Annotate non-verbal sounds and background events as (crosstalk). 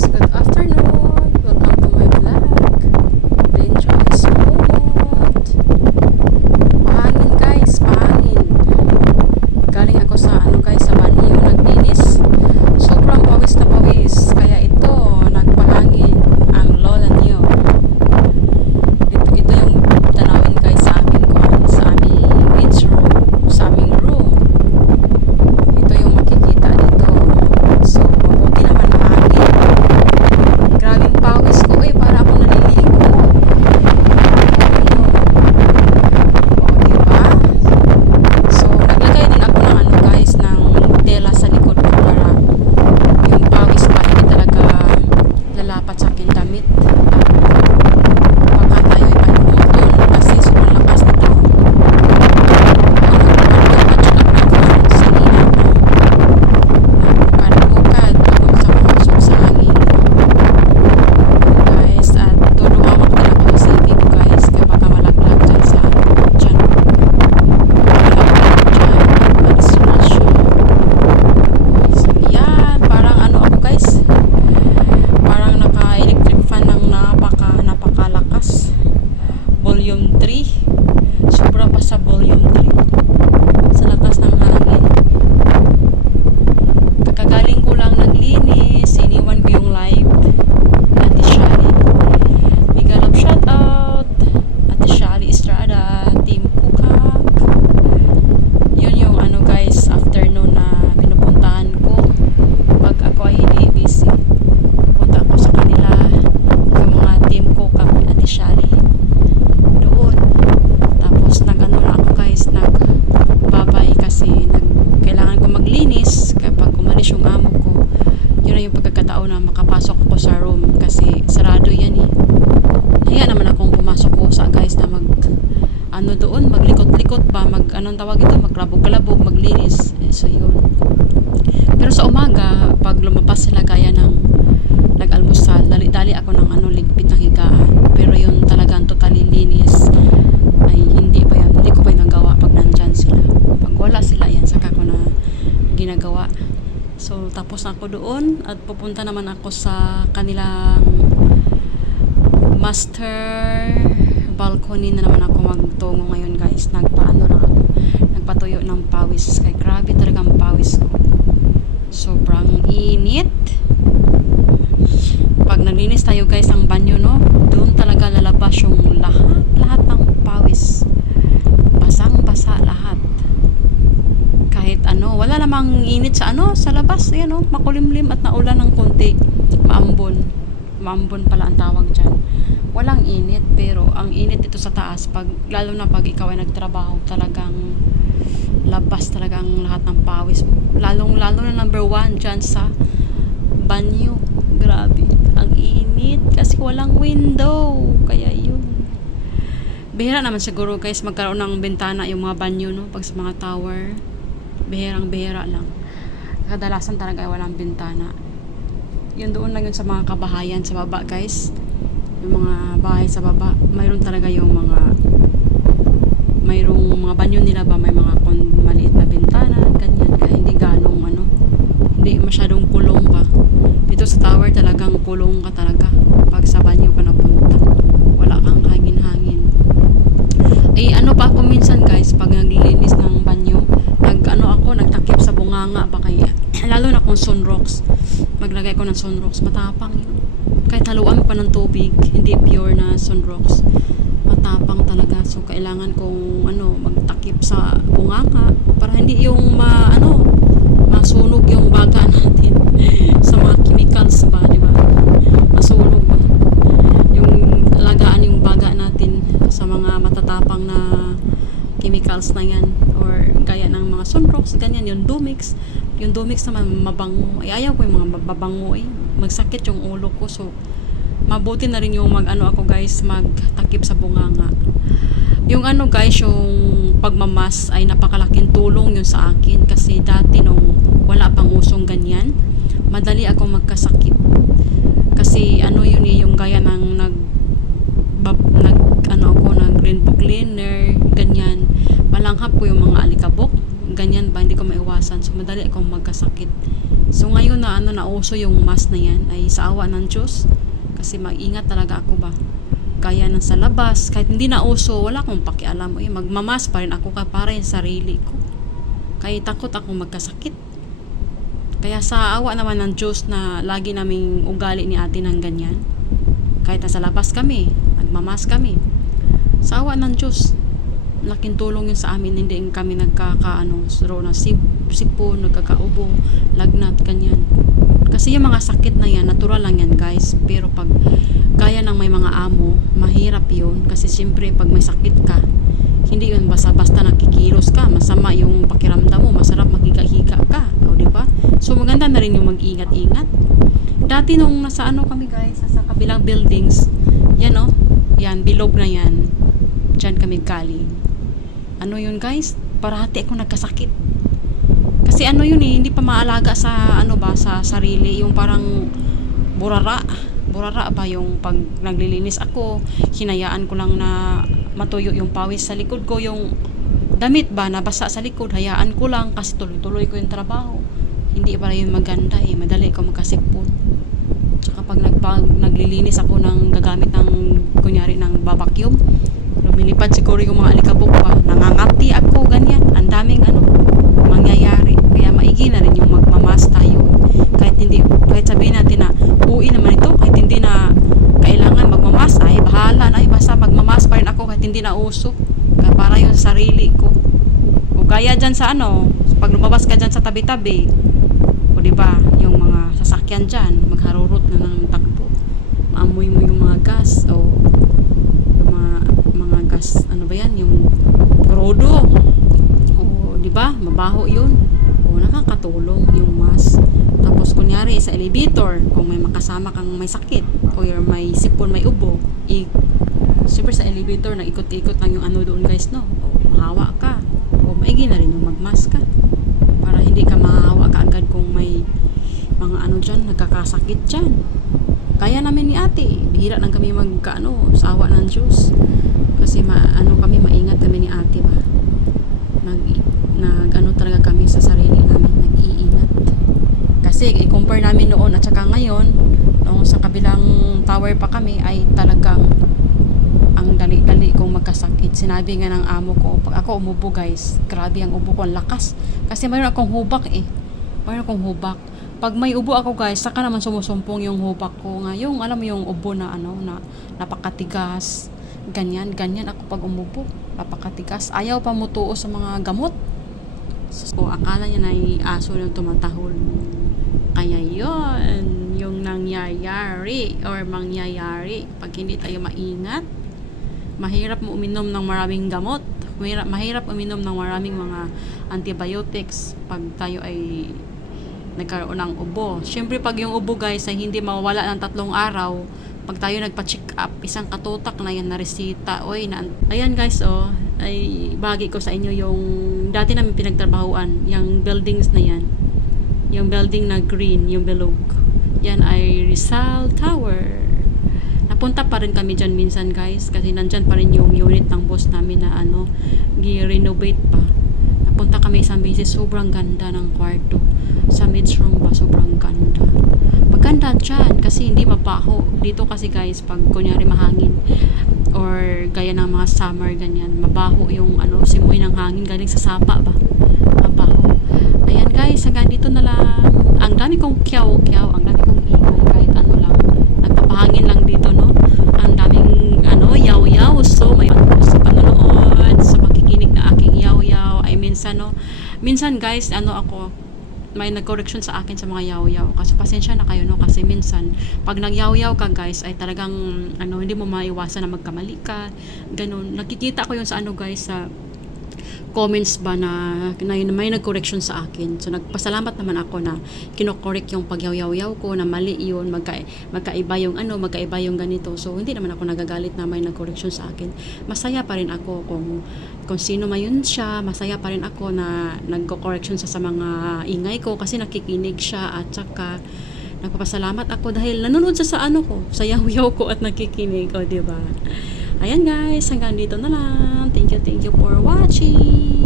good afternoon. Umaga pag lumabas sila gaya ng nag-almusal dali-dali ako ng ano ligpit ng higaan. Pero yun talagang totally linis. Ay hindi pa yan hindi ko pa yung nagawa pag nandyan sila. Pag wala sila yan saka ko na ginagawa. So tapos na ako doon at pupunta naman ako sa kanilang master balcony na naman ako magtungo ngayon guys. Nagpaano lang ako. Nagpatuyo ng pawis. Kay grabe talaga ang pawis ko sobrang init. Pag naglinis tayo guys ang banyo no? Doon talaga lalabas yung lahat lahat ng pawis. Basang basa lahat. Kahit ano wala namang init sa ano sa labas. Ayan no? Makulimlim at naulan ng konti. Maambon maambon pala ang tawag dyan. Walang init pero ang init dito sa taas pag lalo na pag ikaw ay nagtrabaho talagang labas talaga ang lahat ng pawis. Lalong lalo na number one dyan sa banyo. Grabe ang init kasi walang window kaya yun. Bihira naman siguro guys magkaroon ng bintana yung mga banyo no pag sa mga tower. Bihirang bihira lang. Kadalasan talaga ay walang bintana yun doon lang yun sa mga kabahayan sa baba guys. Yung mga bahay sa baba mayroon talaga yung mga mayroong mga banyo nila ba? May mga kon, maliit na bintana ganyan. Kaya hindi ganong ano hindi masyadong kulong ba? Dito sa tower talagang kulong ka talaga. Pag sa banyo ka napunta wala kang hangin-hangin. Eh ano pa ako minsan guys pag naglilinis ng banyo nag ano ako nagtakip sa bunganga pa kaya? (clears throat) Lalo na kung sunrocks maglagay ko ng sunrocks matapang yun. Kahit haluan pa ng tubig hindi pure na sunrocks matapang talaga. So kailangan kong ano magtakip sa bunganga para hindi yung ma ano masunog yung baga (laughs) natin sa mga chemicals ba di ba? Masunog ba? Yung alagaan yung baga natin sa mga matatapang na chemicals na yan or gaya ng mga sunrocks ganyan yung dumix yung dumix naman mabango ay ayaw ko yung mga mabango eh. Magsakit yung ulo ko so mabuti na rin yung mag ano ako guys magtakip sa bunganga. Yung ano guys yung pagmamas ay napakalaking tulong yun sa akin kasi dati nung wala pang usong ganyan madali ako magkasakit. Kasi ano yun eh yung gaya ng nag bab, nag ano ako nag rainbow cleaner ganyan. Malanghap ko yung mga alikabok ganyan ba hindi ko maiwasan so madali akong magkasakit So ngayon na ano nauso yung mask na yan ay sa awa ng Diyos kasi mag-ingat talaga ako ba. Kaya nang sa labas, kahit hindi na uso, wala akong pakialam. Uy, magmamas pa rin ako ka para yung sarili ko. Kaya takot akong magkasakit. Kaya sa awa naman ng Diyos na lagi naming ugali ni ate ng ganyan. Kahit nasa labas kami, nagmamas kami. Sa awa ng Diyos, laking tulong yun sa amin. Hindi kami nagkakaano, suro na sip, sipon, nagkakaubo, lagnat, ganyan. Kasi yung mga sakit na yan, natural lang yan guys. Pero pag kaya ng may mga amo, mahirap yun. Kasi siyempre pag may sakit ka, hindi yun basta-basta nakikilos ka. Masama yung pakiramdam mo, masarap maghiga-higa ka. O, di? So maganda na rin yung mag-ingat-ingat. Dati nung nasa ano kami guys, sa kabilang buildings, yan o, yan, bilog na yan. Diyan kami galing. Ano yun guys? Parati ako nagkasakit. Kasi ano yun eh, hindi pa maalaga sa ano ba, sa sarili. Yung parang burara. Burara ba yung pag naglilinis ako, hinayaan ko lang na matuyo yung pawis sa likod ko, yung damit ba nabasa sa likod, hayaan ko lang kasi tuloy-tuloy ko yung trabaho. Hindi para yun maganda eh, madali ko magkasipon. Tsaka pag nagpag, naglilinis ako ng gagamit ng kunyari ng babakyum, lumilipad siguro yung mga alikabok pa, nangangati ako, ganyan. Ang daming ano, mangyayari. Kaya maigi na rin yung magmamas tayo. Kahit hindi, kahit sabihin natin na uwi naman ito, kahit hindi na kailangan magmamas, ay bahala na, ay basta magmamas pa rin ako kahit hindi na uso. Kaya para yung sarili ko. O kaya dyan sa ano, pag lumabas ka dyan sa tabi-tabi, o di ba yung mga sasakyan dyan, magharurot na ng takbo. Maamoy mo yung mga gas, o yung mga, mga gas, ano ba yan, yung rodo. O, di ba? Mabaho yun. O, nakakatulong yung mask. Tapos, kunyari, sa elevator, kung may makasama kang may sakit, o yung may sipon, may ubo, i Siyempre sa elevator, nag-ikot-ikot lang yung ano doon guys, no? O, mahawa ka. O, maigi na rin yung mag-mask ka. Para hindi ka mahahawa ka agad kung may mga ano dyan, nagkakasakit dyan. Kaya namin ni ate, bihira lang kami magkaano, sa awa ng Diyos. Kasi ma, ano kami, maingat kami ni ate ba. Nag, nag ano talaga kami sa sarili namin, nag-iingat. Kasi i-compare namin noon at saka ngayon, noong sa kabilang tower pa kami ay talagang ang dali-dali kong magkasakit. Sinabi nga ng amo ko, pag ako umubo guys, grabe ang ubo ko, ang lakas. Kasi mayroon akong hubak eh. Mayroon akong hubak. Pag may ubo ako guys, saka naman sumusumpong yung hubak ko nga. Yung alam mo yung ubo na ano, na napakatigas. Ganyan, ganyan ako pag umubo. Napakatigas. Ayaw pa mutuo sa mga gamot. So, akala niya na aso yung tumatahol. Kaya yon yung nangyayari or mangyayari pag hindi tayo maingat mahirap mo uminom ng maraming gamot mahirap, mahirap uminom ng maraming mga antibiotics pag tayo ay nagkaroon ng ubo syempre pag yung ubo guys ay hindi mawawala ng tatlong araw pag tayo nagpa-check up isang katutak na yan na resita oy na, ayan guys oh ay bahagi ko sa inyo yung dati namin pinagtrabahuan yung buildings na yan yung building na green, yung bilog. Yan ay Rizal Tower. Napunta pa rin kami dyan minsan guys kasi nandyan pa rin yung unit ng boss namin na ano, gi-renovate pa. Napunta kami isang beses, sobrang ganda ng kwarto. Sa mid room ba, sobrang ganda. Maganda dyan kasi hindi mabaho. Dito kasi guys, pag kunyari mahangin or gaya ng mga summer ganyan, mabaho yung ano, simoy ng hangin galing sa sapa ba. Mabaho. Ayan guys, hanggang dito na lang. Ang dami kong kyaw-kyaw, ang dami kong ingay kahit ano lang. Nagpapahangin lang dito, no? Ang daming, ano, yaw-yaw. So, may sa panonood, sa pakikinig na aking yaw-yaw. Ay, minsan, no? Minsan, guys, ano ako, may nag-correction sa akin sa mga yaw-yaw. Kasi pasensya na kayo, no? Kasi minsan, pag nag-yaw-yaw ka, guys, ay talagang, ano, hindi mo maiwasan na magkamali ka. Ganun. Nakikita ko yun sa ano, guys, sa comments ba na, na may nag-correction sa akin. So, nagpasalamat naman ako na kinokorek yung pagyaw-yaw ko na mali yun, magka, magkaiba yung ano, magkaiba yung ganito. So, hindi naman ako nagagalit na may nag-correction sa akin. Masaya pa rin ako kung, kung sino man yun siya, masaya pa rin ako na nagko-correction sa, sa mga ingay ko kasi nakikinig siya at saka nagpapasalamat ako dahil nanonood siya sa ano ko, sa yaw-yaw ko at nakikinig, o, di ba? Ayan guys, hanggang dito na lang. Thank you, thank you for watching.